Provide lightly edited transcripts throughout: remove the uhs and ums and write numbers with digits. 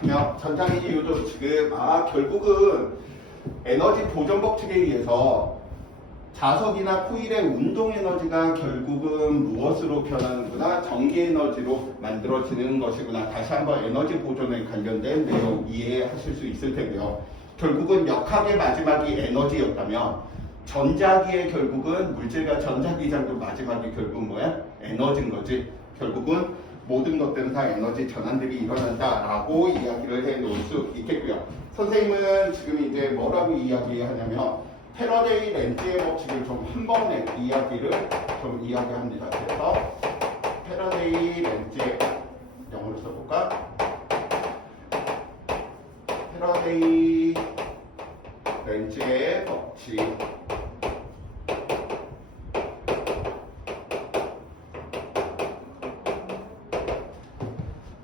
그냥 전장의 이유도 지금 결국은 에너지 보존 법칙에 의해서 자석이나 코일의 운동 에너지가 결국은 무엇으로 변하는구나? 전기 에너지로 만들어지는 것이구나. 다시 한번 에너지 보존에 관련된 내용 이해하실 수 있을 텐데요. 결국은 역학의 마지막이 에너지였다면 전자기의 결국은 물질과 전자기장도 마지막이 결국은 뭐야? 에너지인 거지. 결국은 모든 것들은 다 에너지 전환들이 일어난다라고 이야기를 해 놓을 수 있겠고요. 선생님은 지금 이제 뭐라고 이야기하냐면 패러데이 렌즈의 법칙을 좀 한 번에 이야기를 좀 이야기합니다. 그래서 패러데이 렌즈의 영어로 써볼까? 패러데이 렌즈의 법칙.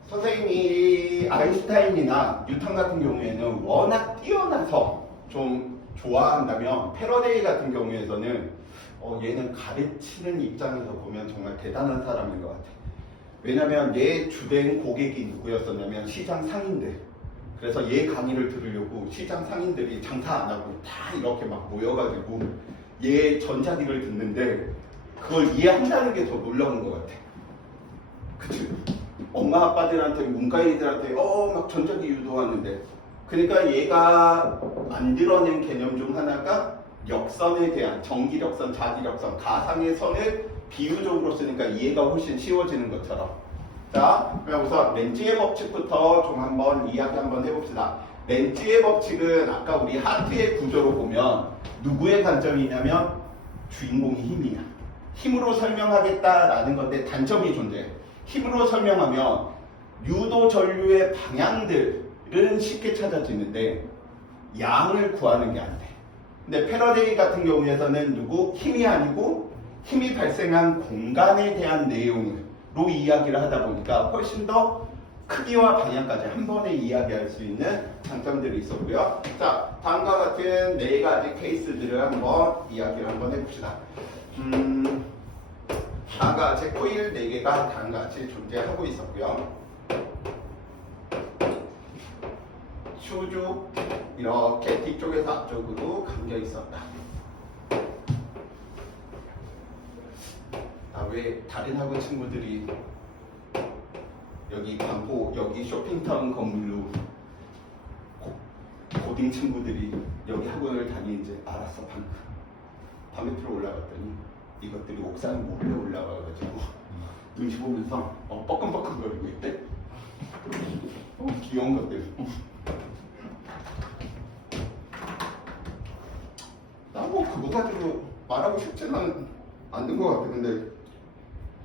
선생님이 아인슈타인이나 뉴턴 같은 경우에는 워낙 뛰어나서 좀 좋아한다면 패러데이 같은 경우에서는 얘는 가르치는 입장에서 보면 정말 대단한 사람인 것 같아. 왜냐면 얘 주된 고객이 누구였었냐면 시장 상인들. 그래서 얘 강의를 들으려고 시장 상인들이 장사 안 하고 다 이렇게 막 모여가지고 얘 전자기를 듣는데 그걸 이해한다는 게 더 놀라운 것 같아. 그치? 엄마 아빠들한테 문과애들한테 막 전자기 유도하는데 그러니까 얘가 만들어낸 개념 중 하나가 역선에 대한 정기력선, 자기력선, 가상의 선을 비유적으로 쓰니까 이해가 훨씬 쉬워지는 것처럼. 자, 그럼 우선 렌즈의 법칙부터 좀 한번 이야기 한번 해봅시다. 렌즈의 법칙은 아까 우리 하트의 구조로 보면 누구의 관점이냐면 주인공이 힘이야. 힘으로 설명하겠다라는 건데 단점이 존재해. 힘으로 설명하면 유도 전류의 방향들은 쉽게 찾아지는데 양을 구하는 게 안 돼. 근데 패러데이 같은 경우에서는 힘이 아니고 힘이 발생한 공간에 대한 내용으로 이야기를 하다 보니까 훨씬 더 크기와 방향까지 한 번에 이야기할 수 있는 장점들이 있었고요. 자, 다음과 같은 네 가지 케이스들을 한번 이야기를 한번 해봅시다. 다음과 같이 코일 4개가 다음과 같이 존재하고 있었고요. 슈쭉 이렇게 뒤쪽에서 앞쪽으로 감겨 있었다. 왜 다른 학원 친구들이 여기 광고, 여기 쇼핑타운 건물로 고딩 친구들이 여기 학원을 다니는지 알았어. 밤에 들어 올라갔더니 이것들이 옥상에 몰래 올라가가지고 눈치 보면서 뻐끔뻐끔거리고 있대. 귀여운 것들. 나 그거 가지고 말하고 싶지는 않은 것 같아. 근데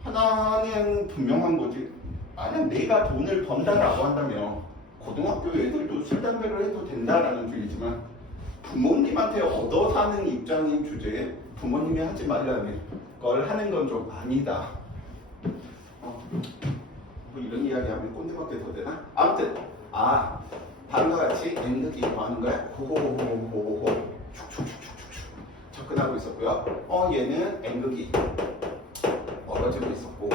하나는 분명한 거지. 만약 내가 돈을 번다라고 한다면 고등학교 애들도 술, 담배를 해도 된다라는 주의지만 부모님한테 얻어 사는 입장인 주제에 부모님이 하지 말라는 걸 하는 건 좀 아니다. 뭐 이런 이야기하면 꼰대밖에 더 되나? 아무튼 다음과 같이 엔드기 뭐 하는 거야? 호호호호호호 축축축축축축 접근하고 있었고요. 얘는 N극이 멀어지고 있었고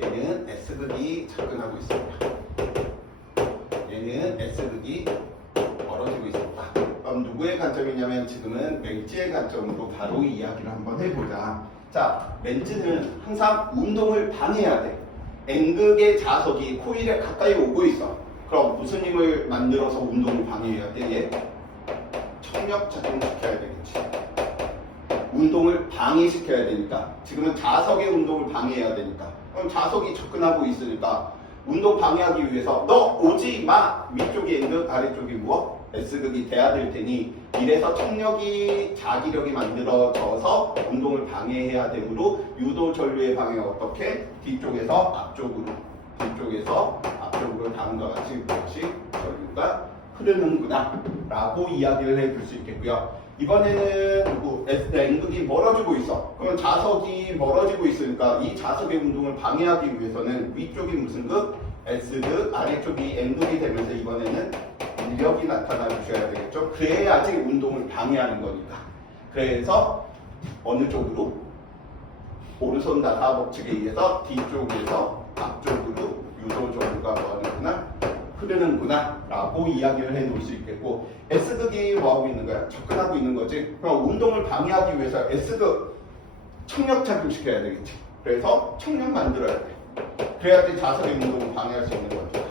얘는 S극이 접근하고 있었고요. 얘는 S극이 멀어지고 있었다. 그럼 누구의 관점이냐면 지금은 렌즈의 관점으로 바로 이야기를 한번 해보자. 자, 렌즈는 항상 운동을 방해해야 돼. N극의 자석이 코일에 가까이 오고 있어. 그럼 무슨 힘을 만들어서 운동을 방해해야 돼? 얘 청력 작용시켜야 되겠지. 운동을 방해시켜야 되니까. 지금은 자석의 운동을 방해해야 되니까. 그럼 자석이 접근하고 있으니까 운동 방해하기 위해서 너 오지 마! 위쪽이 N극, 아래쪽이 무엇? S극이 돼야 될 테니 이래서 청력이 자기력이 만들어져서 운동을 방해해야 되므로 유도 전류의 방해가 어떻게? 뒤쪽에서 앞쪽으로, 뒤쪽에서 앞쪽으로 다음과 같이 무엇이 전류가 흐르는구나 라고 이야기를 해줄 수 있겠고요. 이번에는 N극이 멀어지고 있어. 그러면 자석이 멀어지고 있으니까 이 자석의 운동을 방해하기 위해서는 위쪽이 무슨 극? S극, 아래쪽이 N극이 되면서 이번에는 인력이 나타나 주셔야 되겠죠. 그래야지 운동을 방해하는 거니까. 그래서 어느 쪽으로? 오른손 나사 법칙에 의해서 뒤쪽에서 앞쪽으로 유도 전류가 뭐하는구나 흐르는구나 라고 이야기를 해 놓을 수 있겠고, S극이 뭐하고 있는 거야? 접근하고 있는 거지. 그럼 운동을 방해하기 위해서 S극 청력 작용시켜야 되겠지. 그래서 청력 만들어야 돼. 그래야지 자석의 운동을 방해할 수 있는 거죠.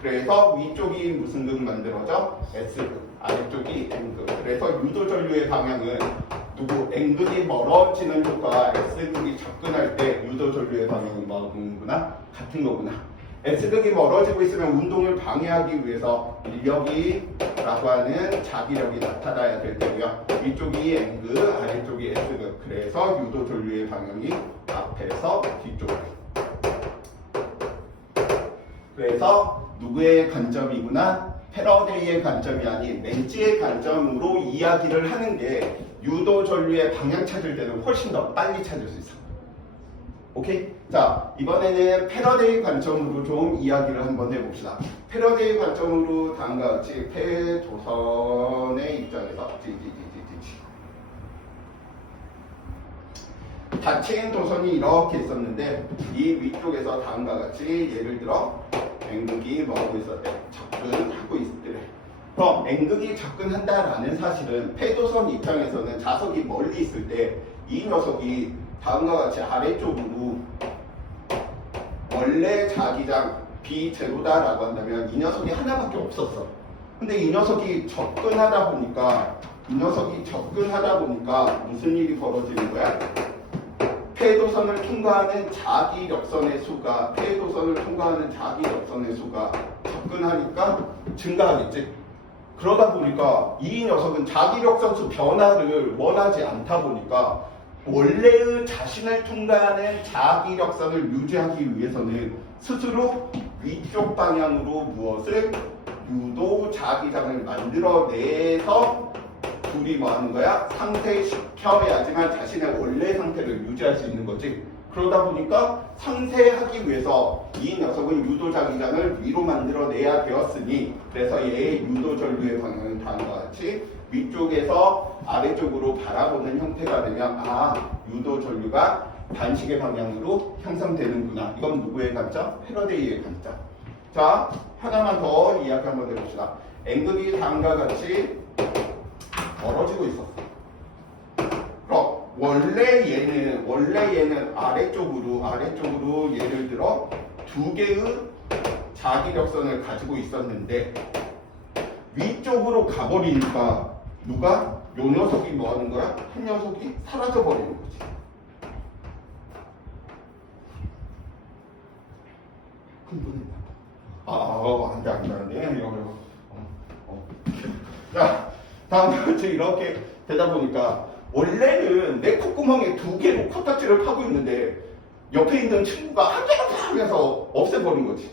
그래서 위쪽이 무슨 극 만들어져? S극, 아래쪽이 N극. 그래서 유도 전류의 방향은 누구? N극이 멀어지는 효과, S극이 접근할 때 유도 전류의 방향은 뭐구나? 같은 거구나. S극이 멀어지고 있으면 운동을 방해하기 위해서 인력이라고 하는 자기력이 나타나야 될 때고요. 위쪽이 N극, 아래쪽이 S극. 그래서 유도 전류의 방향이 앞에서 뒤쪽으로. 그래서 누구의 관점이구나? 패러데이의 관점이 아닌 렌즈의 관점으로 이야기를 하는 게 유도 전류의 방향 찾을 때는 훨씬 더 빨리 찾을 수 있어. 오케이? 자, 이번에는 패러데이 관점으로 좀 이야기를 한번 해봅시다. 패러데이 관점으로 다음과 같이 폐도선의 입장에서 닫힌 도선이 이렇게 있었는데 이 위쪽에서 다음과 같이 예를 들어 N극이 뭐하고 있었대? 접근하고 있었대. 그럼 N극이 접근한다라는 사실은 폐도선 입장에서는 자석이 멀리 있을 때 이 녀석이 다음과 같이 아래쪽으로 원래 자기장 B0다라고 한다면 이 녀석이 하나밖에 없었어. 근데 이 녀석이 접근하다 보니까 무슨 일이 벌어지는 거야? 폐도선을 통과하는 자기력선의 수가 접근하니까 증가하겠지. 그러다 보니까 이 녀석은 자기력선수 변화를 원하지 않다 보니까 원래의 자신을 통과하는 자기력선을 유지하기 위해서는 스스로 위쪽 방향으로 무엇을 유도 자기장을 만들어내서 둘이 뭐 하는 거야? 상쇄시켜야지만 자신의 원래 상태를 유지할 수 있는 거지. 그러다 보니까 상쇄하기 위해서 이 녀석은 유도 자기장을 위로 만들어내야 되었으니, 그래서 얘의 유도 전류의 방향은 다음과 같이 위쪽에서 아래쪽으로 바라보는 형태가 되면 유도 전류가 반시계 방향으로 형성되는구나. 이건 누구의 관점? 패러데이의 관점. 자, 하나만 더 이야기 한번 해봅시다. N극이 다음과 같이 멀어지고 있었어. 그럼 원래 얘는 아래쪽으로 예를 들어 두 개의 자기력선을 가지고 있었는데 위쪽으로 가버리니까 요 녀석이 뭐 하는 거야? 한 녀석이 사라져 버리는 거지. 안돼. 자, 다음같이 이렇게 되다 보니까 원래는 내 콧구멍에 두 개로 코딱지를 파고 있는데 옆에 있는 친구가 한 개로 파 하면서 없애버린 거지.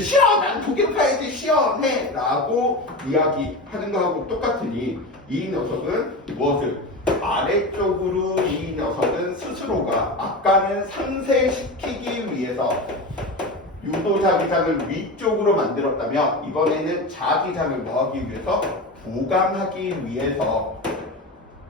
싫어! 난 두 개로 파야지! 시원해! 라고 이야기하는 거하고 똑같으니 이 녀석은 무엇을? 아래쪽으로 이 녀석은 스스로가 아까는 상쇄시키기 위해서 유도 자기장을 위쪽으로 만들었다면 이번에는 자기장을 뭐하기 위해서? 보강하기 위해서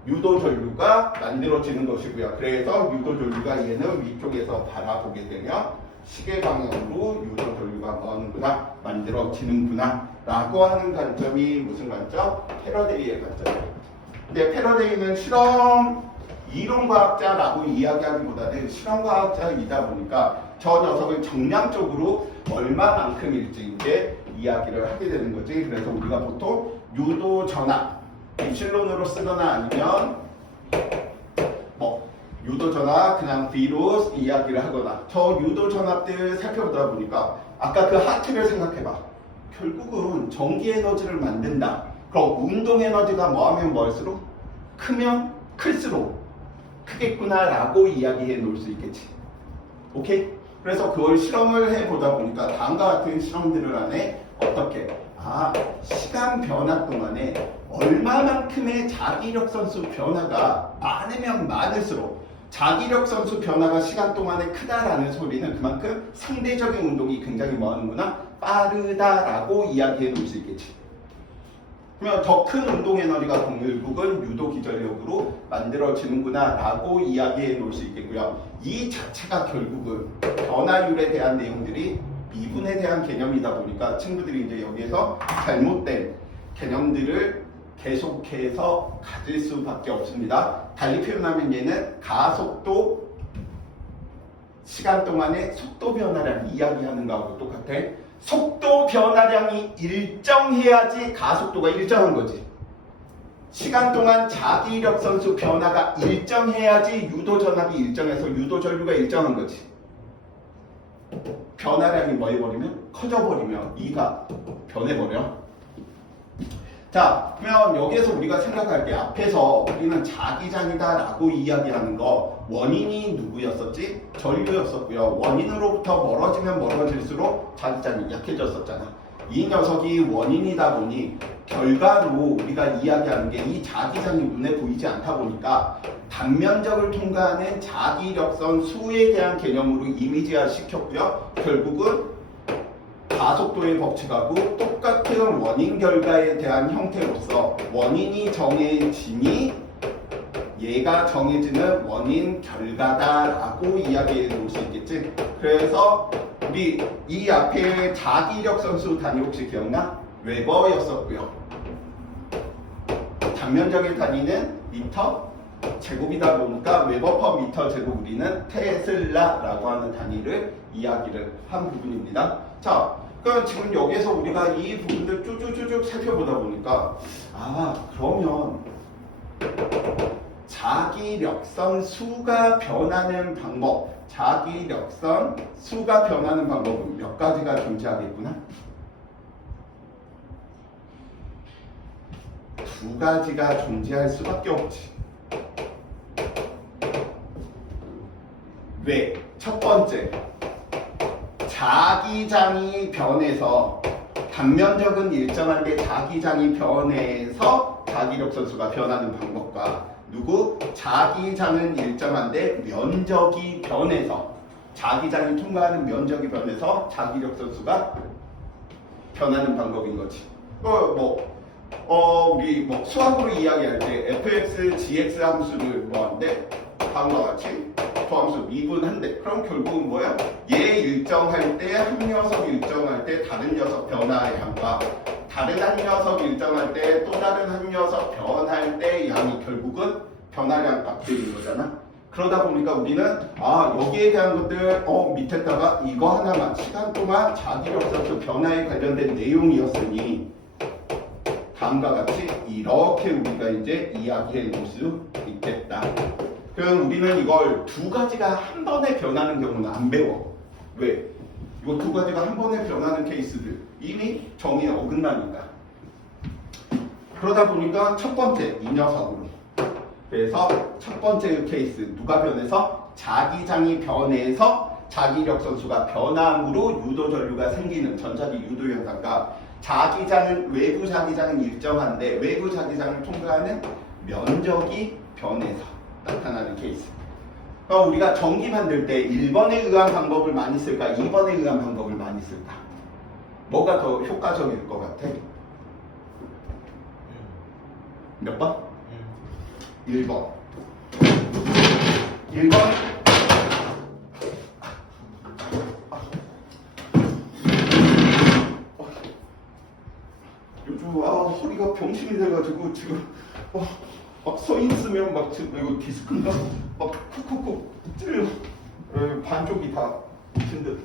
유도 전류가 만들어지는 것이고요. 그래서 유도 전류가 얘는 위쪽에서 바라보게 되면 시계 방향으로 유도 전류가 뭐하는구나? 만들어지는구나 라고 하는 관점이 무슨 관점? 패러데이의 관점이에요. 근데 패러데이는 실험 이론과학자라고 이야기하기보다는 실험과학자이다 보니까 저 녀석을 정량적으로 얼마만큼일지 이제 이야기를 하게 되는 거지. 그래서 우리가 보통 유도 전압 엡실론으로 쓰거나 아니면 유도 전압 그냥 V로 이야기를 하거나, 저 유도 전압들 살펴보다 보니까 아까 그 하트를 생각해봐. 결국은 전기 에너지를 만든다. 그럼 운동 에너지가 뭐하면 뭐할수록 크면 클수록 크겠구나 라고 이야기해 놓을 수 있겠지. 오케이? 그래서 그걸 실험을 해보다 보니까 다음과 같은 실험들을 안에 어떻게 시간 변화 동안에 얼마만큼의 자기력 선수 변화가 많으면 많을수록, 자기력 선수 변화가 시간 동안에 크다라는 소리는 그만큼 상대적인 운동이 굉장히 뭐하는구나? 빠르다라고 이야기해 놓을 수 있겠지. 그러면 더 큰 운동 에너지가 결국은 유도 기저력으로 만들어지는구나 라고 이야기해 놓을 수 있겠고요. 이 자체가 결국은 변화율에 대한 내용들이 미분에 대한 개념이다 보니까 친구들이 이제 여기에서 잘못된 개념들을 계속해서 가질 수밖에 없습니다. 달리 표현하면 얘는 가속도 시간 동안의 속도 변화량 이야기하는 거하고 똑같아. 속도 변화량이 일정해야지 가속도가 일정한 거지. 시간 동안 자기력 선수 변화가 일정해야지 유도 전압이 일정해서 유도 전류가 일정한 거지. 변화량이 뭐 해버리면 커져버리면 이가 변해버려. 자, 그러면 여기에서 우리가 생각할 때 앞에서 우리는 자기장이다 라고 이야기하는 거 원인이 누구였었지? 전류였었고요. 원인으로부터 멀어지면 멀어질수록 자기장이 약해졌었잖아. 이 녀석이 원인이다 보니 결과로 우리가 이야기하는 게 이 자기장이 눈에 보이지 않다 보니까 단면적을 통과하는 자기력선 수에 대한 개념으로 이미지화 시켰고요. 결국은 가속도의 법칙하고 똑같은 원인 결과에 대한 형태로서 원인이 정해지니 얘가 정해지는 원인 결과다라고 이야기해 놓을 수 있겠지. 그래서 우리 이 앞에 자기력 선수 단위 혹시 기억나? 웨버였었고요. 단면적의 단위는 미터 제곱이다 보니까 웨버 퍼 미터 제곱 우리는 테슬라라고 하는 단위를 이야기를 한 부분입니다. 자, 그럼 지금 여기서 우리가 이 부분들 쭉쭉쭉 살펴보다 보니까 그러면 자기력선 수가 변하는 방법, 자기력선 수가 변하는 방법은 몇 가지가 존재하겠구나. 두 가지가 존재할 수밖에 없지. 왜? 첫 번째, 자기장이 변해서 단면적은 일정한데 자기장이 변해서 자기력 선수가 변하는 방법과 자기장은 일정한데 면적이 변해서 자기장이 통과하는 면적이 변해서 자기력 선수가 변하는 방법인 거지. 우리 수학으로 이야기할 때 fx, gx 함수를 하는데 다음과 같이 도함수 미분한대. 그럼 결국은 뭐야? 얘 일정할 때 한 녀석 일정할 때 다른 녀석 변화의 양과 다른 한 녀석 일정할 때 또 다른 한 녀석 변할 때 양이 결국은 변화량 값들인 거잖아. 그러다 보니까 우리는 여기에 대한 것들 밑에다가 이거 하나만 시간 동안 자기력 선수 변화에 관련된 내용이었으니 다음과 같이 이렇게 우리가 이제 이야기해 볼 수 있겠다. 그럼 우리는 이걸 두 가지가 한 번에 변하는 경우는 안 배워. 왜? 이거 두 가지가 한 번에 변하는 케이스들 이미 정의에 어긋나니까. 그러다 보니까 첫 번째 이 녀석으로. 그래서 첫 번째 케이스 누가 변해서 자기장이 변해서 자기력 선수가 변함으로 유도 전류가 생기는 전자기 유도 현상과 자기장은 외부 자기장은 일정한데 외부 자기장을 통과하는 면적이 변해서 나타나는 케이스. 그럼 우리가 전기 만들 때 1번에 의한 방법을 많이 쓸까? 2번에 의한 방법을 많이 쓸까? 뭐가 더 효과적일 것 같아? 몇 번? 1번. 1번. 요즘 허리가 병신이 돼가지고 지금 막 서 있으면 막 지금 이거 디스크인가? 막 쿡쿡쿡 찔려. 반쪽이 다 힘들.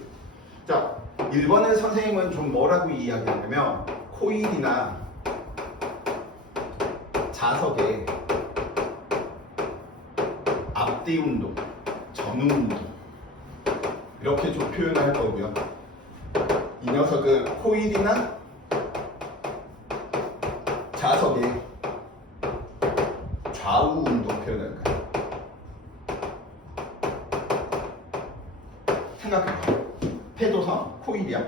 자, 1번의 선생님은 좀 뭐라고 이야기하냐면 코일이나 자석에 앞뒤 운동, 전후 운동 이렇게 좀 표현을 할 거고요. 이 녀석은 코일이나 자석에 좌우 운동 표현할 거예요. 생각해봐. 패도선, 코일이야.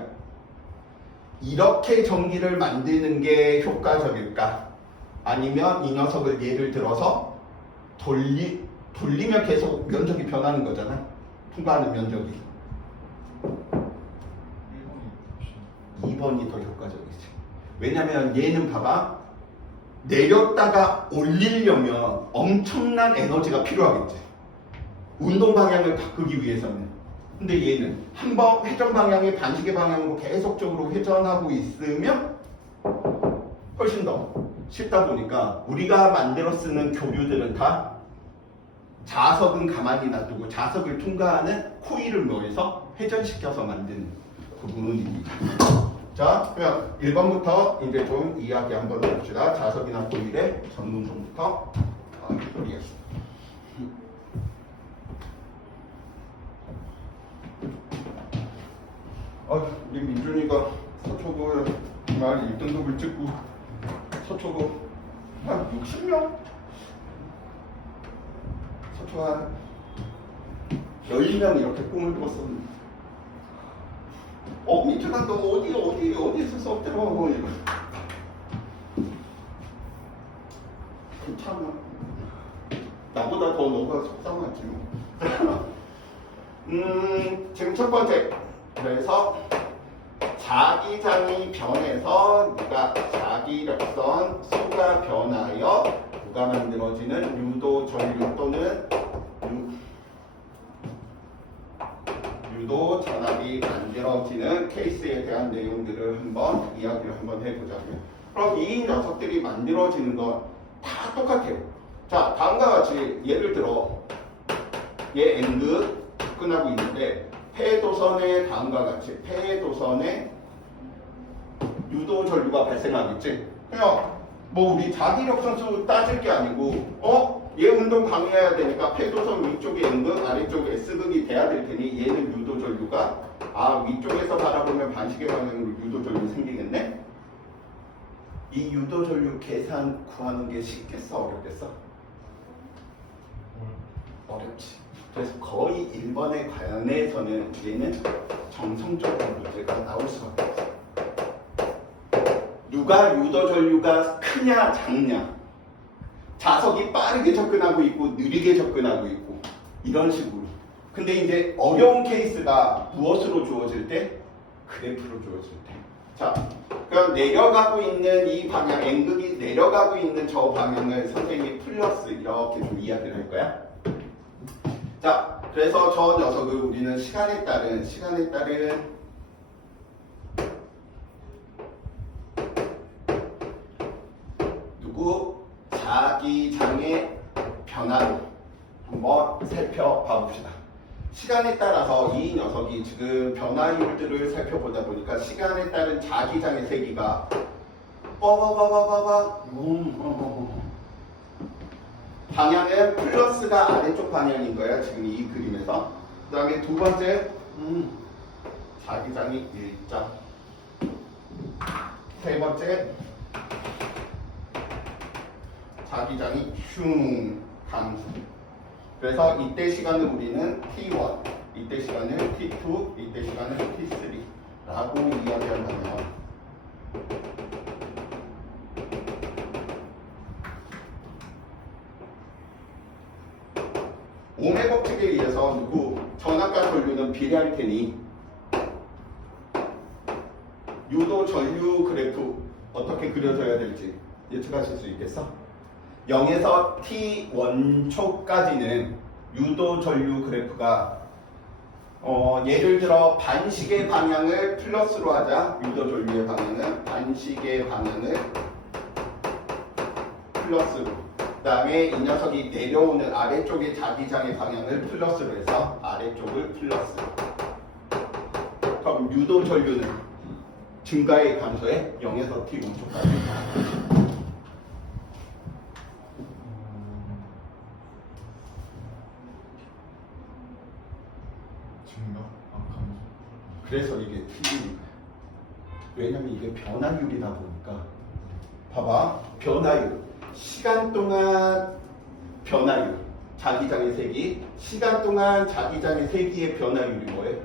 이렇게 전기를 만드는 게 효과적일까? 아니면 이 녀석을 예를 들어서 돌리면 계속 면적이 변하는 거잖아. 통과하는 면적이. 2번이 더 효과적이지. 왜냐면 얘는 봐봐. 내렸다가 올리려면 엄청난 에너지가 필요하겠지. 운동 방향을 바꾸기 위해서는. 근데 얘는 한번 회전 방향의 반시계 방향으로 계속적으로 회전하고 있으면 훨씬 더 쉽다 보니까 우리가 만들어 쓰는 교류들은 다 자석은 가만히 놔두고 자석을 통과하는 코일을 넣어서 회전시켜서 만든 부분입니다. 자, 그럼 1번부터 이제 좀 이야기 한번 해봅시다. 자석이나 코일의 전문성부터 이해하겠습니다. 우리 민준이가 서초구에 말 1등급을 찍고 서초구 한 60명? 서초구 한 10명 이렇게 꿈을 꿨었는데 민준아 너 어디에서 수업 들어가고 이거 괜찮아. 나보다 더 너가 속상하지 뭐. 지금 첫 번째. 그래서 자기장이 변해서 자기력선 수가 변하여 누가 만들어지는 유도 전류 또는 유도 전압이 만들어지는 케이스에 대한 내용들을 한번 이야기를 한번 해보자고요. 그럼 이 녀석들이 만들어지는 건 다 똑같아요. 자, 다음과 같이 예를 들어 얘 엔드 접근하고 있는데 폐도선의 다음과 같이 폐도선에 유도 전류가 발생하겠지. 그냥 뭐 우리 자기력 선수 따질 게 아니고 얘 운동 강해야 되니까 폐도선 위쪽에 N극 아래쪽에 S극이 돼야 될 테니 얘는 유도 전류가 위쪽에서 바라보면 반시계 방향으로 유도 전류 생기겠네. 이 유도 전류 계산 구하는 게 쉽겠어 어렵겠어? 어렵지. 그래서 거의 1번에 관해서는 얘는 정성적인 문제가 나올 수밖에 없어. 누가 유도 전류가 크냐 작냐, 자석이 빠르게 접근하고 있고 느리게 접근하고 있고 이런 식으로. 근데 이제 어려운 케이스가 무엇으로 주어질 때? 그래프로 주어질 때. 자, 그럼 내려가고 있는 이 방향, N극이 내려가고 있는 저 방향을 선생님이 플러스 이렇게 좀 이야기를 할 거야. 자, 그래서 저 녀석을 우리는 시간에 따른 자기장의 변화를 한번 살펴봐 봅시다. 시간에 따라서 이 녀석이 지금 변화율들을 살펴보다 보니까 시간에 따른 자기장의 세기가 방향은 플러스가 아래쪽 방향인 거야 지금 이 그림에서. 그 다음에 두 번째 자기장이 일자. 세 번째 자기장이 흉 감소. 그래서 이때 시간을 우리는 T1, 이때 시간을 T2, 이때 시간을 T3라고 이야기한다면 오메 법칙에 의해서 전압과 전류는 비례할 테니 유도 전류 그래프 어떻게 그려져야 될지 예측하실 수 있겠어? 0에서 t 원초까지는 유도 전류 그래프가 예를 들어 반시계 방향을 플러스로 하자. 유도 전류의 방향은 반시계 방향을 플러스로. 그 다음에 이 녀석이 내려오는 아래쪽의 자기장의 방향을 플러스로 해서 아래쪽을 플러스. 그럼 유도 전류는 증가의 감소에 0에서 t 원초까지. 그래서 이게 틀리는 거야. 왜냐면 이게 변화율이다 보니까. 봐봐. 변화율. 시간 동안 변화율. 자기장의 세기. 시간 동안 자기장의 세기의 변화율이 뭐예요?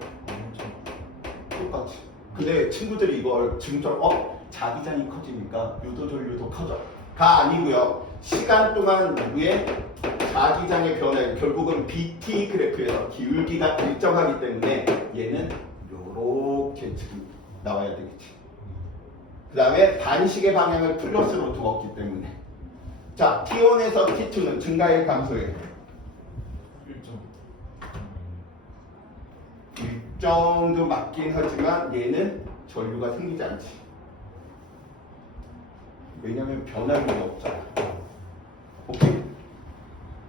똑같이. 근데 친구들이 이걸 지금처럼 자기장이 커지니까 유도전류도 커져. 가 아니고요. 시간 동안 누구의 자기장의 변화율. 결국은 BT 그래프에서 기울기가 일정하기 때문에 얘는 이렇게 지금 나와야 되겠지. 그 다음에 반시계 방향을 플러스로 두었기 때문에 자, T1에서 T2는 증가해 감소해? 1점도 맞긴 하지만 얘는 전류가 생기지 않지. 왜냐면 변화율이 없잖아. 오케이.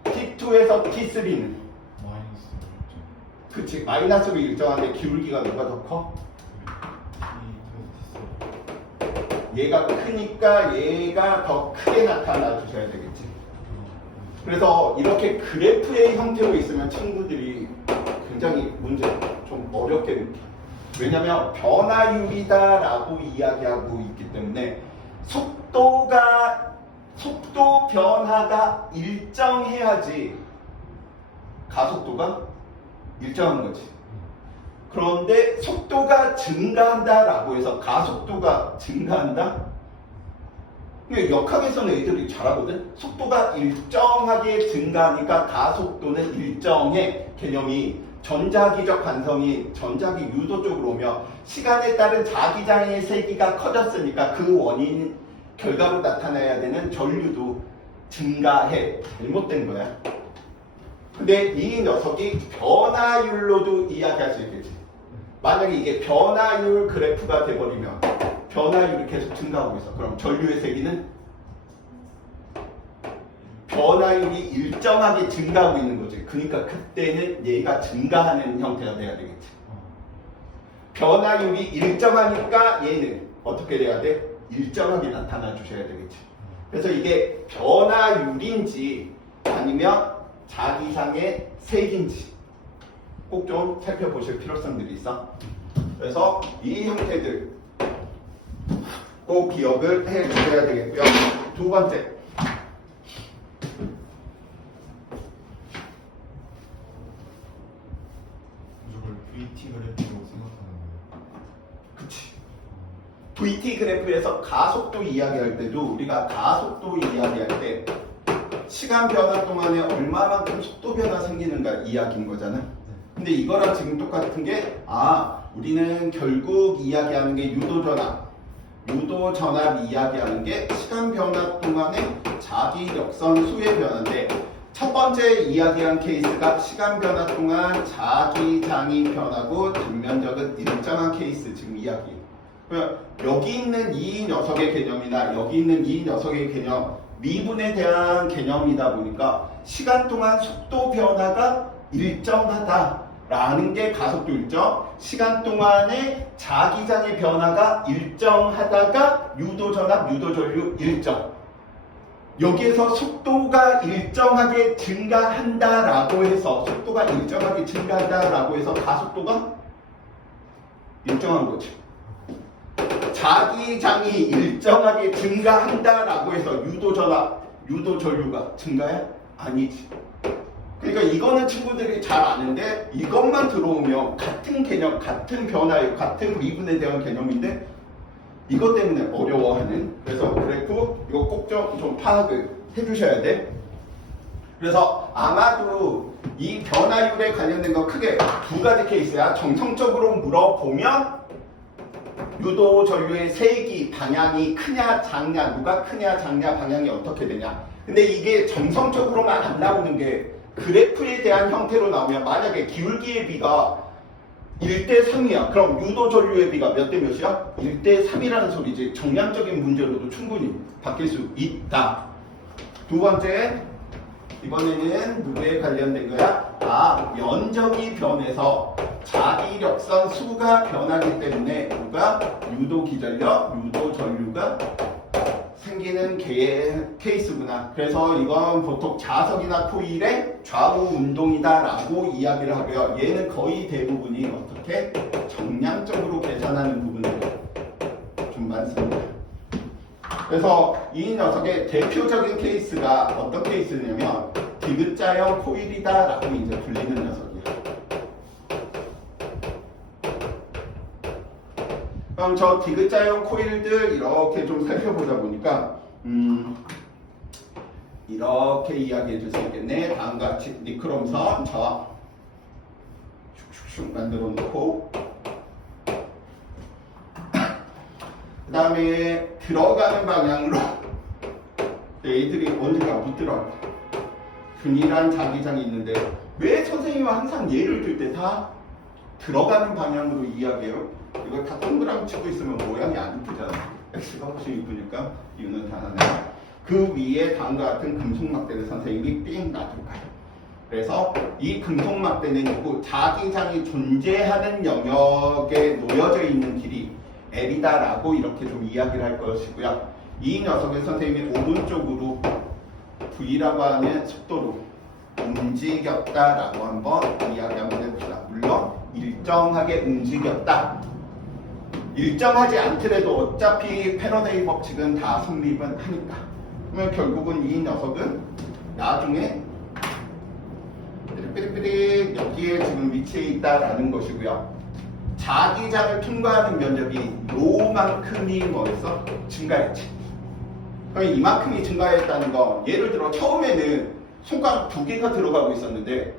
T2에서 T3는 마이너스 1점. 그치, 마이너스로 일정한데 기울기가 누가 더 커? 얘가 크니까 얘가 더 크게 나타나 주셔야 되겠지. 그래서 이렇게 그래프의 형태로 있으면 친구들이 굉장히 문제 좀 어렵게 느껴. 왜냐면 변화율이다라고 이야기하고 있기 때문에 속도 변화가 일정해야지 가속도가 일정한 거지. 그런데 속도가 증가한다라고 해서 가속도가 증가한다? 역학에서는 애들이 잘하거든. 속도가 일정하게 증가하니까 가속도는 일정해. 개념이 전자기적 관성이 전자기 유도 쪽으로 오며 시간에 따른 자기장의 세기가 커졌으니까 그 원인 결과로 나타나야 되는 전류도 증가해. 잘못된 거야. 근데 이 녀석이 변화율로도 이야기할 수 있겠지. 만약에 이게 변화율 그래프가 돼버리면 변화율이 계속 증가하고 있어. 그럼 전류의 세기는 변화율이 일정하게 증가하고 있는 거지. 그러니까 그때는 얘가 증가하는 형태가 돼야 되겠지. 변화율이 일정하니까 얘는 어떻게 돼야 돼? 일정하게 나타나 주셔야 되겠지. 그래서 이게 변화율인지 아니면 자기장의 색인지 꼭 좀 살펴보실 필요성들이 있어. 그래서 이 형태들 꼭 기억을 해 주셔야 되겠고요. 두 번째, 이걸 VT 그래프라고 생각하는 거예요. 그치. VT 그래프에서 가속도 이야기할 때도 우리가 가속도 이야기할 때 시간 변화 동안에 얼마만큼 속도 변화 생기는가 이야기인 거잖아. 근데 이거랑 지금 똑같은 게 우리는 결국 이야기하는 게 유도전압 이야기하는 게 시간 변화 동안의 자기력선 수의 변화인데 첫 번째 이야기한 케이스가 시간 변화 동안 자기장이 변하고 단면적은 일정한 케이스 지금 이야기. 여기 있는 이 녀석의 개념이나 여기 있는 이 녀석의 개념 미분에 대한 개념이다 보니까 시간 동안 속도 변화가 일정하다라는 게 가속도 일정, 시간 동안의 자기장의 변화가 일정하다가 유도전압, 유도전류 일정. 여기에서 속도가 일정하게 증가한다라고 해서 속도가 일정하게 증가한다라고 해서 가속도가 일정한 거지. 자기장이 일정하게 증가한다라고 해서 유도전압, 유도전류가 증가해? 아니지. 그러니까 이거는 친구들이 잘 아는데 이것만 들어오면 같은 개념, 같은 변화에 같은 미분에 대한 개념인데 이것 때문에 어려워하는. 그래서 그래프 이거 꼭 좀 파악을 해주셔야 돼. 그래서 아마도 이 변화율에 관련된 거 크게 두 가지 케이스야. 정성적으로 물어보면 유도 전류의 세기 방향이 크냐 작냐, 누가 크냐 작냐 방향이 어떻게 되냐. 근데 이게 정성적으로만 안 나오는 게 그래프에 대한 형태로 나오면 만약에 기울기의 비가 1대3이야. 그럼 유도 전류의 비가 몇 대 몇이야? 1대3이라는 소리지. 정량적인 문제로도 충분히 바뀔 수 있다. 두 번째, 이번에는 누구에 관련된 거야? 면적이 변해서 자기력선 수가 변하기 때문에 누가 유도 기전력, 유도 전류가 생기는 케이스구나. 그래서 이건 보통 자석이나 코일의 좌우 운동이다라고 이야기를 하고요. 얘는 거의 대부분이 어떻게 정량적으로 계산하는 부분들이 좀 많습니다. 그래서 이 녀석의 대표적인 케이스가 어떤 케이스냐면 디귿자형 코일이다라고 이제 불리는 녀석이에요. 그럼 저 디귿자형 코일들 이렇게 좀 살펴보다 보니까 이렇게 이야기해 줄 수 있겠네. 다음과 같이 니크롬선 저 슉슉슉 만들어 놓고 그 다음에 들어가는 방향으로 애들이 언젠가 묻더라고. 균일한 자기장이 있는데 왜 선생님은 항상 예를 들 때 다 들어가는 방향으로 이야기해요? 이거 다 동그라미 치고 있으면 모양이 안 이쁘잖아. X가 훨씬 이쁘니까 이유는 단 하나. 그 위에 다음과 같은 금속 막대를 선생님이 삥 놔두고 가요. 그래서 이 금속 막대는 있고 자기장이 존재하는 영역에 놓여져 있는 길이 L이다라고 이렇게 좀 이야기를 할 것이고요. 이 녀석은 선생님이 오른쪽으로 V라고 하는 속도로 움직였다라고 한번 이야기 한번 해봅시다. 물론 일정하게 움직였다. 일정하지 않더라도 어차피 패러데이 법칙은 다 성립은 하니까. 그러면 결국은 이 녀석은 나중에 삐릭삐릭 여기에 지금 위치해 있다라는 것이고요. 자기장을 통과하는 면적이 요만큼이 뭐였어? 증가했지. 그럼 이만큼이 증가했다는 거, 예를 들어 처음에는 손가락 2개가 들어가고 있었는데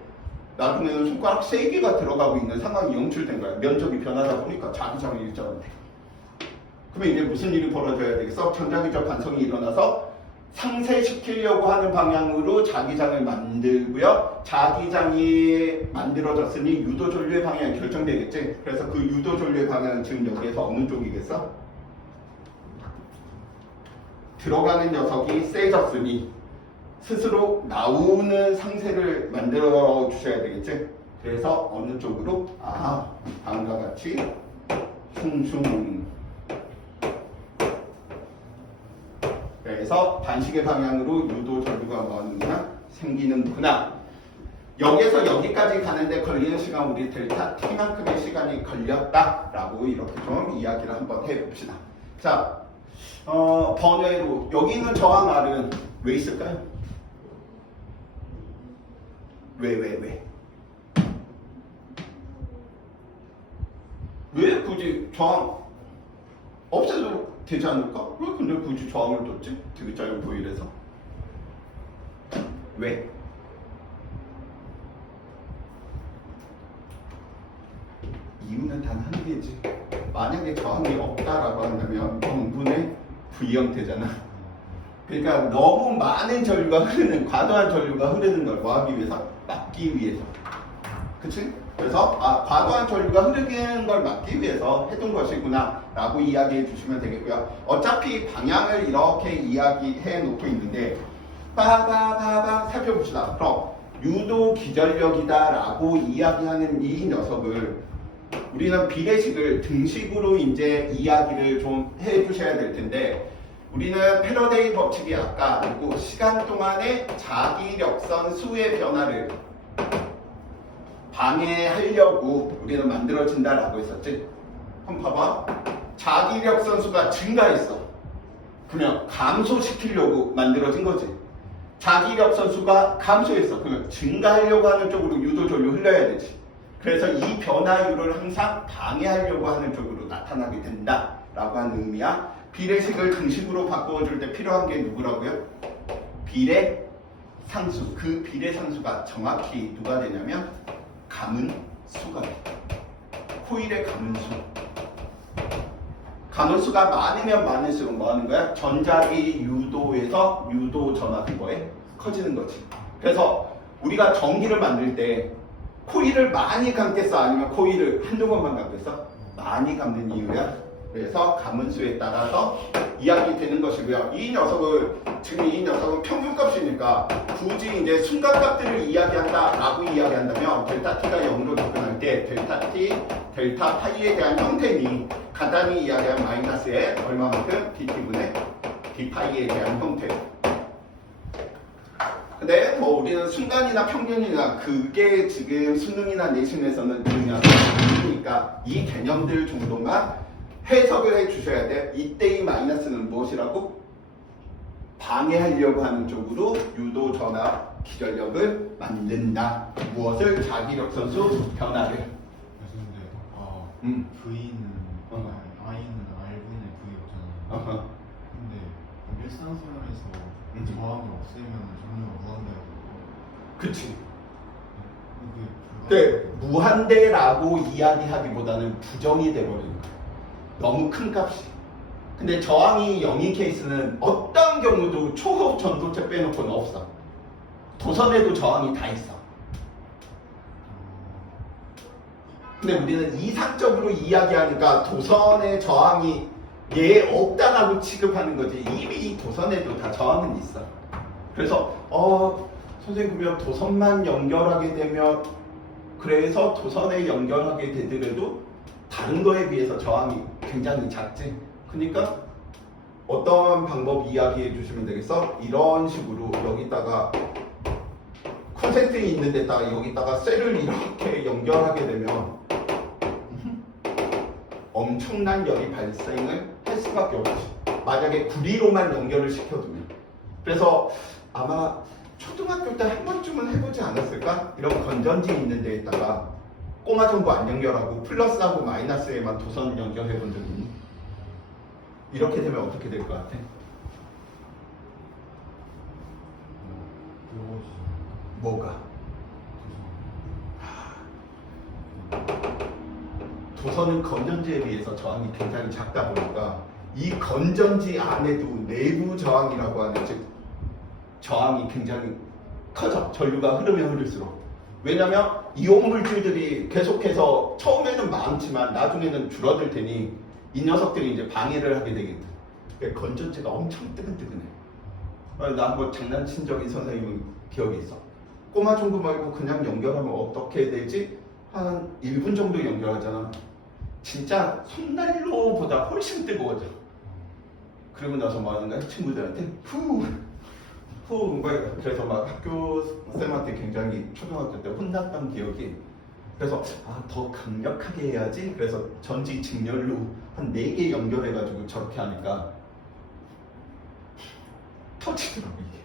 나중에는 손가락 3개가 들어가고 있는 상황이 연출된 거야. 면적이 변하다 보니까 자기장이 일정한데. 그러면 이제 무슨 일이 벌어져야 되겠어? 전자기적 반성이 일어나서 상쇄시키려고 하는 방향으로 자기장을 만들고요. 자기장이 만들어졌으니 유도전류의 방향이 결정되겠지. 그래서 그 유도전류의 방향은 지금 여기에서 어느 쪽이겠어? 들어가는 녀석이 세졌으니 스스로 나오는 상세를 만들어 주셔야 되겠지. 그래서 어느 쪽으로? 다음과 같이 슝슝. 그래서 반시계 방향으로 유도 전류가 뭐하는구나 생기는구나. 여기에서 여기까지 가는데 걸리는 시간 우리 델타 t만큼의 시간이 걸렸다라고 이렇게 좀 이야기를 한번 해봅시다. 자, 번외로 여기 있는 저항 R은 왜 있을까요? 왜? 왜 굳이 저항 없애도 되지 않을까? 왜 근데 굳이 저항을 뒀지? 디귿자형 도일에서 왜? 이유는 단 한 개지. 만약에 저항이 없다라고 한다면 명분의 V 형태잖아. 그러니까 너무 많은 전류가 흐르는, 과도한 전류가 흐르는 걸 뭐 하기 위해서? 막기 위해서. 그치? 그래서 과도한 전류가 흐르는 걸 막기 위해서 해둔 것이구나 라고 이야기해 주시면 되겠고요. 어차피 방향을 이렇게 이야기해 놓고 있는데 빠바바바 살펴봅시다. 그럼 유도 기전력이다 라고 이야기하는 이 녀석을 우리는 비례식을 등식으로 이제 이야기를 좀 해 주셔야 될 텐데, 우리는 패러데이 법칙이 아까 알고 시간 동안의 자기력선 수의 변화를 방해하려고 우리는 만들어진다라고 했었지. 한번 봐봐. 자기력선 수가 증가했어. 그러면 감소시키려고 만들어진 거지. 자기력선 수가 감소했어. 그러면 증가하려고 하는 쪽으로 유도전류 흘러야 되지. 그래서 이 변화율을 항상 방해하려고 하는 쪽으로 나타나게 된다라고 하는 의미야. 비례식을 등식으로 바꿔줄 때 필요한 게 누구라고요? 비례상수. 그 비례상수가 정확히 누가 되냐면 가문수가 돼. 코일의 가문수. 가문수가 많으면 많을수록 뭐 하는 거야? 전자기 유도에서 유도 전압이 뭐해? 커지는 거지. 그래서 우리가 전기를 만들 때 코일을 많이 감겠어? 아니면 코일을 한두 번만 감겠어? 많이 감는 이유야. 그래서 가문수에 따라서 이야기되는 것이고요. 이 녀석은 평균값이니까 굳이 이제 순간값들을 이야기한다라고 이야기한다면 델타 t가 0으로 접근할 때 델타 t, 델타 파이에 대한 형태니 간단히 이야기하면 마이너스에 얼마만큼 dt분의 d파이에 대한 형태. 근데 뭐 우리는 순간이나 평균이나 그게 지금 수능이나 내신에서는 중요하니까 이 개념들 정도만 해석을 해 주셔야 돼. 이때의 마이너스는 무엇이라고? 방해하려고 하는 쪽으로 유도 전압 기전력을 만든다. 무엇을? 자기력선수 변화를. 근데 V는 I는 R분의 V였잖아요. 근데 일상생활에서 저항을 없애면 전류가 무한대라고. 그치. 네, 무한대라고 이야기하기보다는 부정이 돼버리는 거야. 너무 큰 값이. 근데 저항이 0인 케이스는 어떤 경우도 초호흡 전도체 빼놓고는 없어. 도선에도 저항이 다 있어. 근데 우리는 이상적으로 이야기하니까 도선의 저항이 얘 없다라고 취급하는 거지. 이미 이 도선에도 다 저항은 있어. 그래서 선생님 그러면 도선만 연결하게 되면 그래서 도선에 연결하게 되더라도 다른 거에 비해서 저항이 굉장히 작지. 그러니까 어떤 방법 이야기해 주시면 되겠어? 이런 식으로 여기다가 콘센트이 있는 데다가 여기다가 셀을 이렇게 연결하게 되면 엄청난 열이 발생을 할 수밖에 없지. 만약에 구리로만 연결을 시켜두면. 그래서 아마 초등학교 때 한 번쯤은 해보지 않았을까? 이런 건전지 있는 데에다가 꼬마 전구 안 연결하고 플러스하고 마이너스에만 도선 연결해 본 적이 있니? 이렇게 되면 어떻게 될 것 같아? 뭐가? 도선은 건전지에 비해서 저항이 굉장히 작다 보니까 이 건전지 안에도 내부 저항이라고 하는 즉 저항이 굉장히 커져. 전류가 흐르면 흐를수록. 왜냐면 이온 물질들이 계속해서 처음에는 많지만 나중에는 줄어들 테니 이 녀석들이 이제 방해를 하게 되겠다. 건전지가 엄청 뜨끈뜨끈해. 나 한번 장난친 적이 선생님은 기억이 있어. 꼬마 전구 말고 그냥 연결하면 어떻게 되지? 한 1분 정도 연결하잖아. 진짜 손난로보다 훨씬 뜨거워져. 그러고 나서 뭐 하는 거야? 친구들한테 그래서 막 학교 쌤한테 굉장히 초등학교 때 혼났던 기억이. 그래서 더 강력하게 해야지. 그래서 전지 직렬로 한 4개 연결해가지고 저렇게 하니까 터지더라고 이게.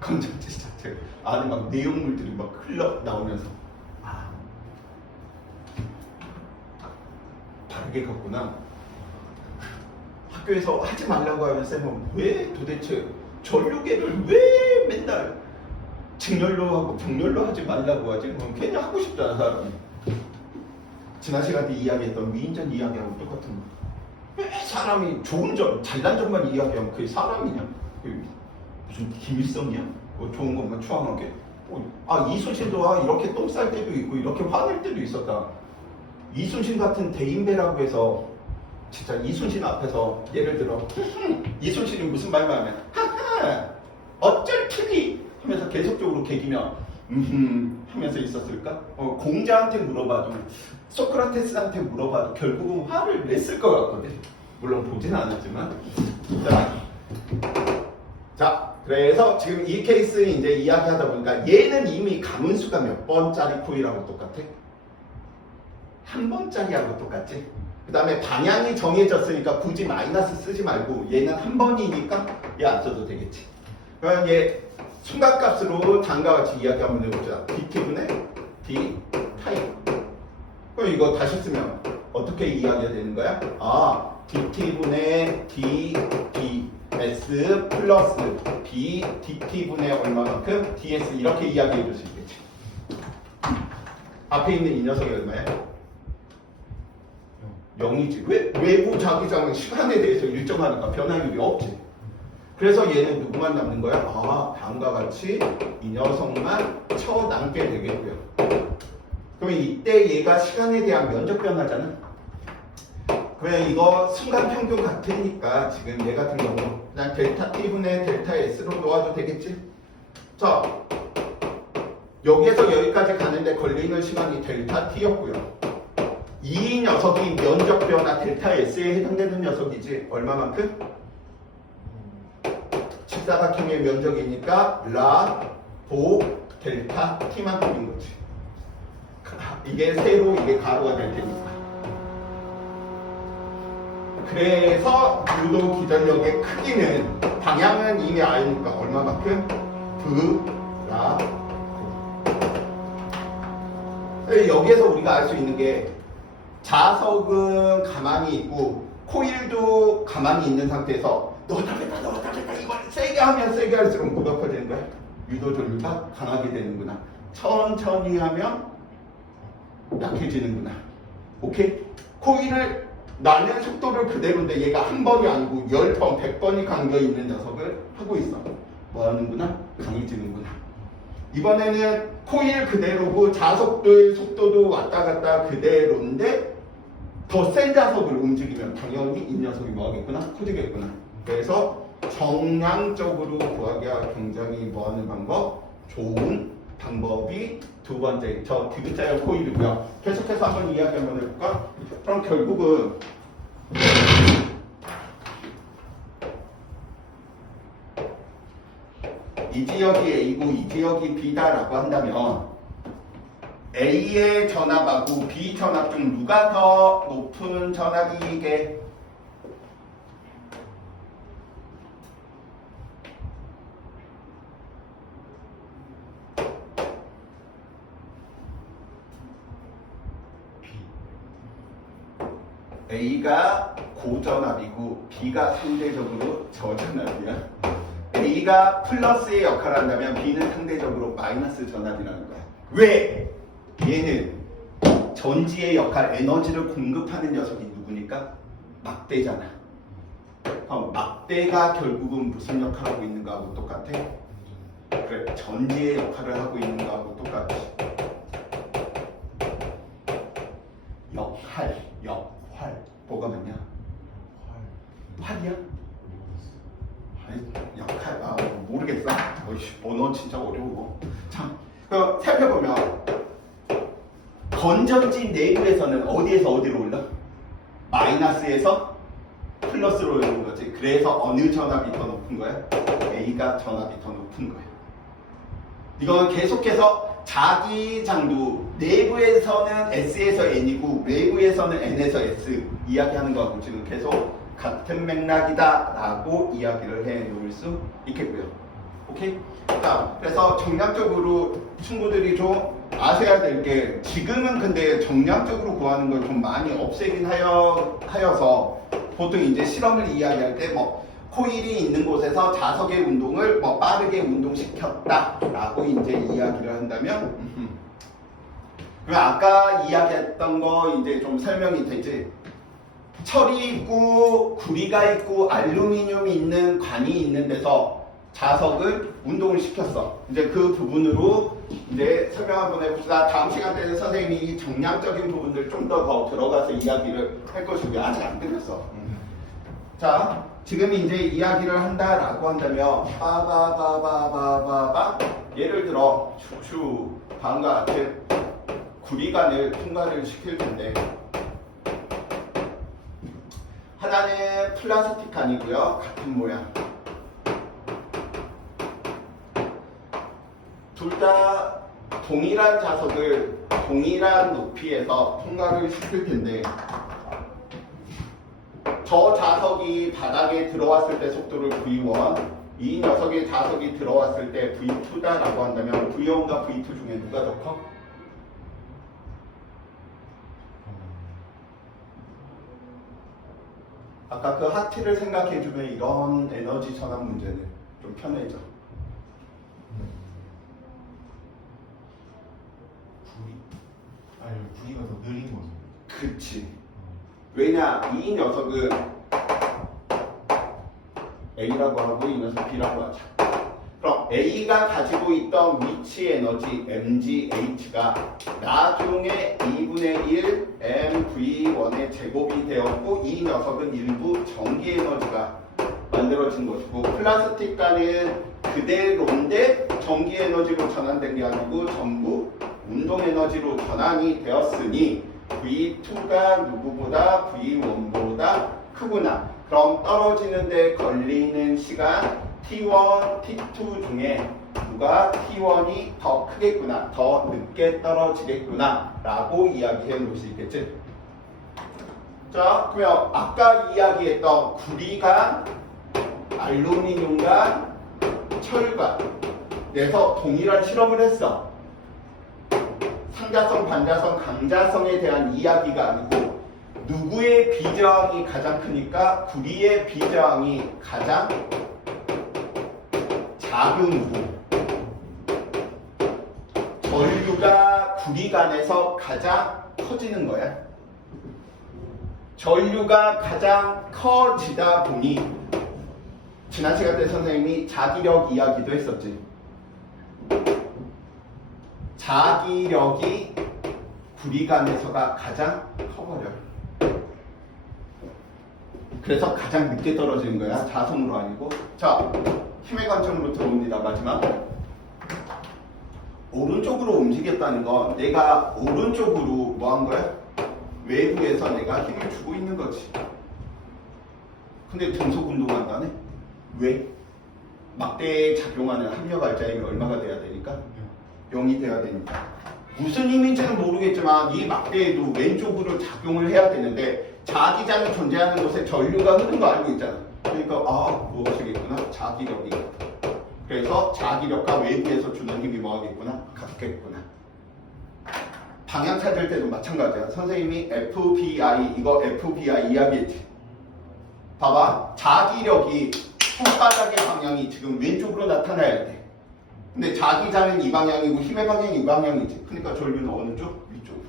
건전지 자체가 안에 막 내용물들이 막 흘러 나오면서 다르게 갔구나. 학교에서 하지 말라고 하면 쌤은 왜 도대체 전류계를 왜 맨날 직렬로 하고 병렬로 하지 말라고 하지? 그럼 괜히 하고 싶잖아 사람이. 지난 시간에 이야기했던 위인전 이야기하고 똑같은 거. 왜 사람이 좋은 점, 잘난 점만 이야기하면 그게 사람이냐? 그게 무슨 김일성이야? 좋은 것만 추앙하게. 이순신도 이렇게 똥 쌀 때도 있고 이렇게 화낼 때도 있었다. 이순신 같은 대인배라고 해서 진짜 이순신 앞에서 예를 들어 이순신이 무슨 말만 하면 하하 어쩔 틀리 하면서 계속적으로 개기면 하면서 있었을까? 공자한테 물어봐도 소크라테스한테 물어봐도 결국은 화를 냈을 것 같거든. 물론 보진 않았지만. 자, 그래서 지금 이 케이스 이제 이야기하다 보니까 얘는 이미 가문수가 몇 번짜리 코일하고 똑같아? 한 번짜리하고 똑같지? 그 다음에 방향이 정해졌으니까 굳이 마이너스 쓰지 말고 얘는 한 번이니까 얘 안 써도 되겠지. 그럼 얘 순간값으로 다음과 같이 이야기 한번 해보자. dt분의 d 타임. 그럼 이거 다시 쓰면 어떻게 이야기가 되는 거야? dt분의 d ds 플러스 b dt분의 얼마만큼 ds 이렇게 이야기해 줄 수 있겠지. 앞에 있는 이 녀석이 얼마야? 0이지. 왜? 외부 자기장은 시간에 대해서 일정하니까 변화율이 없지. 그래서 얘는 누구만 남는 거야? 다음과 같이 이 녀석만 쳐남게 되겠고요. 그러면 이때 얘가 시간에 대한 면적 변화잖아. 그러면 이거 순간 평균 같으니까 지금 얘 같은 경우 그냥 델타 t분의 델타 s로 놓아도 되겠지? 자, 여기에서 여기까지 가는데 걸리는 시간이 델타 t였고요. 이 녀석이 면적 변화 델타 S에 해당되는 녀석이지. 얼마만큼? 십사각형의 면적이니까 라,도, 델타 T만큼인 거지. 이게 세로 이게 가로가 될 테니까. 그래서 유도 기전력의 크기는 방향은 이미 아니니까 얼마만큼? 라, 도. 여기에서 우리가 알 수 있는 게 자석은 가만히 있고 코일도 가만히 있는 상태에서 넣어다겠다 이걸 세게 하면 세게 할수록 뭐가 커지는 거야? 유도 전류가 강하게 되는구나. 천천히 하면 약해지는구나. 오케이? 코일을 나는 속도를 그대로인데 얘가 한 번이 아니고 10번, 100번이 감겨있는 녀석을 하고 있어. 뭐 하는구나? 강해지는구나. 이번에는 코일 그대로고 자석들 속도도 왔다 갔다 그대로인데 더 센 자석을 움직이면 당연히 이 녀석이 뭐 하겠구나? 커지겠구나. 그래서 정량적으로 구하기가 굉장히 뭐 하는 방법? 좋은 방법이 두 번째, 저 디귿자형 코일이고요. 계속해서 한번 이야기 한번 해볼까? 그럼 결국은 이 지역이 A고 이 지역이 B다라고 한다면 A의 전압하고 B 전압 중 누가 더 높은 전압이게? A가 고전압이고 B가 상대적으로 저전압이야. A가 플러스의 역할을 한다면 B는 상대적으로 마이너스 전압이라는 거야. 왜? 얘는 전지의 역할, 에너지를 공급하는 녀석이 누구니까? 막대잖아. 막대가 결국은 무슨 역할을 하고 있는가 하고 똑같아? 그래, 전지의 역할을 하고 있는 거하고 똑같아. 역할. 뭐가 맞냐? 활이야? 아니, 역할, 모르겠어. 언어 진짜 어려워. 자, 그럼 살펴보면 건전지 내부에서는 어디에서 어디로 올라? 마이너스에서 플러스로 오는 거지. 그래서 어느 전압이 더 높은 거야? A가 전압이 더 높은 거야. 이건 계속해서 자기장도 내부에서는 S에서 N이고 외부에서는 N에서 S 이야기하는 거하고 지금 계속 같은 맥락이다 라고 이야기를 해 놓을 수 있겠고요. 오케이? 자, 그래서 정량적으로 친구들이 좀 아셔야 될 게 지금은 근데 정량적으로 구하는 걸 좀 많이 없애긴 하여서 보통 이제 실험을 이야기할 때 뭐 코일이 있는 곳에서 자석의 운동을 뭐 빠르게 운동시켰다 라고 이제 이야기를 한다면 그럼 아까 이야기했던 거 이제 좀 설명이 되지. 철이 있고 구리가 있고 알루미늄이 있는 관이 있는 데서 자석을 운동을 시켰어. 이제 그 부분으로 이제 설명 한번 해봅시다. 다음 시간 때는 선생님이 이 정량적인 부분들 좀 더 들어가서 이야기를 할 것이고요. 아직 안 들렸어. 자, 지금 이제 이야기를 한다라고 한다면 빠바바바바바바 예를 들어 슈슈 방과 같은 구리관을 통과를 시킬 텐데 하나는 플라스틱 관이고요. 같은 모양. 둘 다 동일한 자석을 동일한 높이에서 통과를 시킬 텐데 저 자석이 바닥에 들어왔을 때 속도를 V1, 이 녀석의 자석이 들어왔을 때 V2다라고 한다면 V1과 V2 중에 누가 더 커? 아까 그 하트를 생각해주면 이런 에너지 전환 문제는 좀 편해져. 구리가 더 느린 거죠. 그치. 왜냐, 이 녀석은 A라고 하고 이 녀석 B라고 하자. 그럼 A가 가지고 있던 위치 에너지 mgH가 나중에 2분의 1 mv1의 제곱이 되었고 이 녀석은 일부 전기 에너지가 만들어진 것이고 플라스틱과는 그대로인데 전기 에너지로 전환된 게 아니고 전부 운동 에너지로 전환이 되었으니 V2가 누구보다 V1보다 크구나. 그럼 떨어지는 데 걸리는 시간 T1, T2 중에 누가 T1이 더 크겠구나, 더 늦게 떨어지겠구나 라고 이야기해 놓을 수 있겠지. 자, 그러면 아까 이야기했던 구리관, 알루미늄관, 철관에서 동일한 실험을 했어. 상자성, 반자성, 강자성에 대한 이야기가 아니고 누구의 비저항이 가장 크니까 구리의 비저항이 가장 작음으로 전류가 구리관에서 가장 커지는 거야. 전류가 가장 커지다 보니 지난 시간 때 선생님이 자기력 이야기도 했었지. 자기력이 구리간에서가 가장 커버려요. 그래서 가장 늦게 떨어지는 거야. 자성으로 아니고. 자, 힘의 관점으로 들어옵니다. 마지막. 오른쪽으로 움직였다는 건 내가 오른쪽으로 뭐 한 거야? 외부에서 내가 힘을 주고 있는 거지. 근데 등속 운동한다네? 왜? 막대에 작용하는 합력 알자임이 얼마가 돼야 되니까? 0이 돼야 되니까. 무슨 힘인지는 모르겠지만 이 막대에도 왼쪽으로 작용을 해야 되는데 자기장이 존재하는 곳에 전류가 흐르는 거 알고 있잖아. 그러니까 무엇이겠구나? 자기력이. 그래서 자기력과 외부에서 주는 힘이 뭐하겠구나? 같겠구나. 방향 찾을 때도 마찬가지야. 선생님이 FBI 이거 FBI 이야기했지. 봐봐. 자기력이 손바닥의 방향이 지금 왼쪽으로 나타나야 돼. 근데 자기장은 이 방향이고 힘의 방향이 이 방향이지. 그러니까 전류는 어느 쪽? 위쪽으로.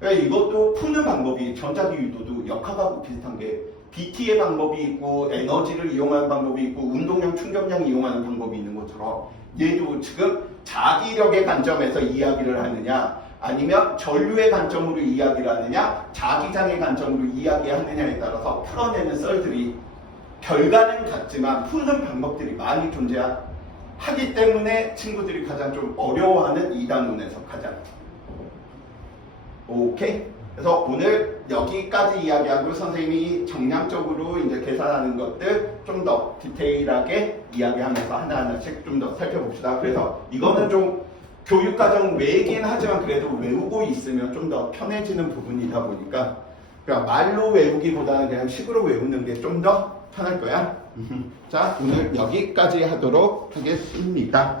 그러니까 이것도 푸는 방법이 전자기 유도도 역학하고 비슷한 게 BT의 방법이 있고 에너지를 이용하는 방법이 있고 운동량 충격량 이용하는 방법이 있는 것처럼 얘도 지금 자기력의 관점에서 이야기를 하느냐 아니면 전류의 관점으로 이야기를 하느냐 자기장의 관점으로 이야기하느냐에 따라서 풀어내는 썰들이 결과는 같지만 푸는 방법들이 많이 존재하기 때문에 친구들이 가장 좀 어려워하는 2단원에서 가장 오케이? 그래서 오늘 여기까지 이야기하고 선생님이 정량적으로 이제 계산하는 것들 좀 더 디테일하게 이야기하면서 하나하나씩 좀 더 살펴봅시다. 그래서 이거는 좀 교육과정 외이긴 하지만 그래도 외우고 있으면 좀 더 편해지는 부분이다 보니까 그러니까 말로 외우기보다는 그냥 식으로 외우는 게 좀 더 편할 거야. 자, 오늘 여기까지 하도록 하겠습니다.